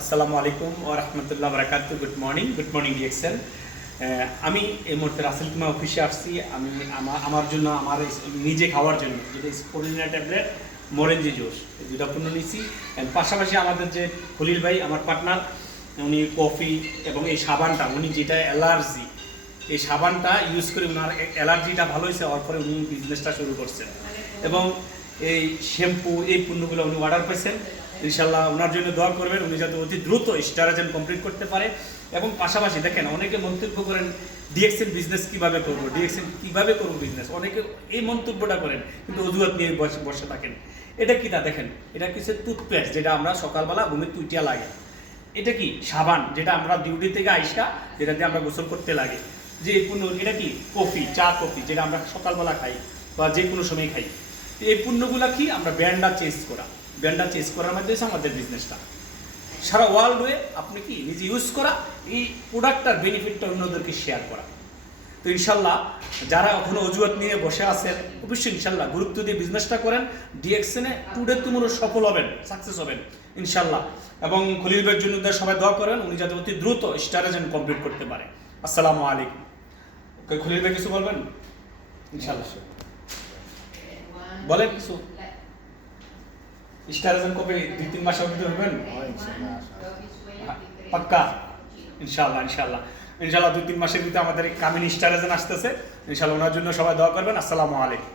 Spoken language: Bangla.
আসসালামু আলাইকুম ওয়া রাহমাতুল্লাহি ওয়া বারাকাতুহু। Good morning DXL. আমি এই মুহূর্তে রাসেল কিমা অফিসে আসছি। আমি আমার জন্য আমার নিজে খাওয়ার জন্য যেটা স্পোরিনা ট্যাবলেট, মরেঞ্জি জুস, এই দুটা পণ্য নিয়েছি। পাশাপাশি আমাদের যে খলিল ভাই আমার পার্টনার, উনি কফি এবং এই সাবানটা, উনি যেটা অ্যালার্জি, এই সাবানটা ইউজ করে ওনার অ্যালার্জিটা ভালো হয়েছে, হওয়ার পরে উনি বিজনেসটা শুরু করছেন। এবং এই শ্যাম্পু, এই পণ্যগুলো উনি অর্ডার পেয়েছেন। ইনশাল্লাহ ওনার জন্য দোয়া করবেন, উনি যাতে অতি দ্রুত স্টারাজেন কমপ্লিট করতে পারে। এবং পাশাপাশি দেখেন, অনেকে মন্তব্য করেন ডিএক্সএল বিজনেস কীভাবে করবো, ডিএক্সএল কীভাবে করবো বিজনেস, অনেকে এই মন্তব্যটা করেন কিন্তু অজুহাত নিয়ে বসে থাকেন। এটা কি তা দেখেন, এটা কিছু টুথপেস্ট যেটা আমরা সকালবেলা ঘুমের তুইটিয়া লাগে। এটা কি সাবান যেটা আমরা ডিউটি থেকে আইসা যেটা দিয়ে আমরা গোসল করতে লাগে। যে পণ্য এটা কি কফি, চা কফি যেটা আমরা সকালবেলা খাই বা যে কোনো সময় খাই। এই পণ্যগুলো কি আমরা ব্র্যান্ডটা চেঞ্জ করার মাধ্যমে আমাদের বিজনেসটা সারা ওয়ার্ল্ডে আপনি কি নিজে ইউজ করা, এই প্রোডাক্টটার বেনিফিটটা অন্যদেরকে শেয়ার করা। তো ইনশাল্লাহ যারা এখনো অজুহাত নিয়ে বসে আছেন, অবশ্যই ইনশাল্লাহ গুরুত্ব দিয়ে বিজনেসটা করেন। ডিএক্সএনে টুডে তুমুল সফল হবেন, সাকসেস হবেন ইনশাল্লাহ। এবং খলিল ভাইয়ের জন্য সবাই দোয়া করেন, উনি যাতে অতি দ্রুত স্টারাজেন কমপ্লিট করতে পারে। আসসালামু আলাইকুম। খলিল ভাই কিছু বলবেন? ইনশাল্লাহ বলেন কিছু। স্টারাজেন কবে 2-3 মাসের মধ্যে হবেন? পাক্কা ইনশাল্লাহ। 2-3 মাসের ভিতরে আমাদের কামিনী স্টারাজেন আসতেছে ইনশাল্লাহ। ওনার জন্য সবাই দোয়া করবেন। আসসালামু আলাইকুম।